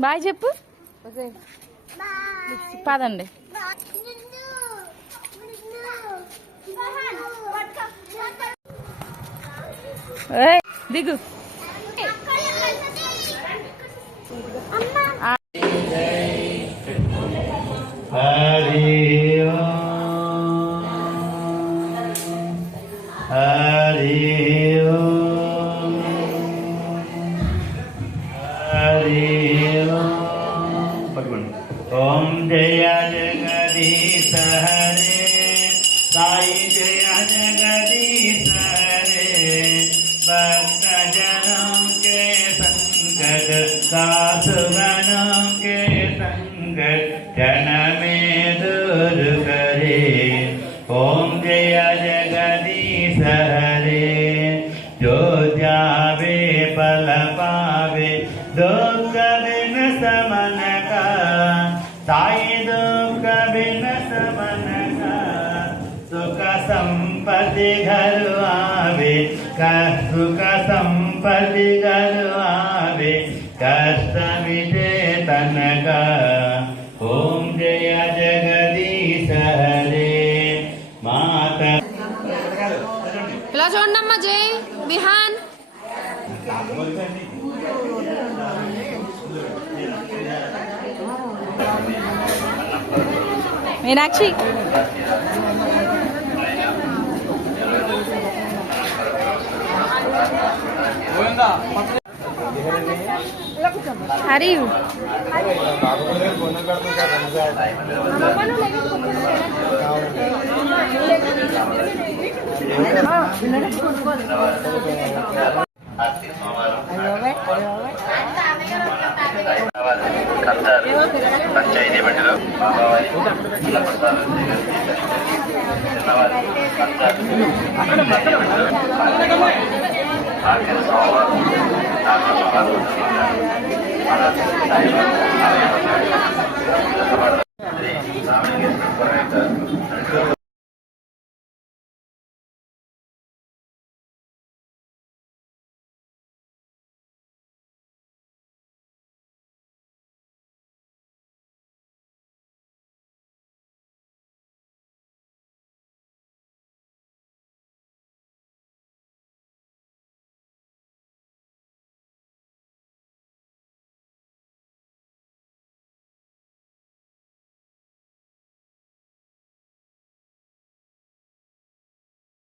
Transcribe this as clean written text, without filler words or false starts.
Bye చెప్పు. పదండి. దిగు. హరి హరి హరి ఓం జయ జగదీశ హరే సాయి జయ జగదీశ హరే भक्त जनों के संकट सासुगणों के संकट जन में दूर करे ओम जय जगदीश हरे जो जावे पल पावे दुख बिन समन का साई दुख बिन समन का सुख संपत्ति घर आवे सुख संपत्ति घर आवे कष्ट मिटे तन का ओम जय जगदीश हरे माता ఇలా చూడమ్మా. జై విహాన్. మీనాక్షి. హరి పంచాయతీ మండలం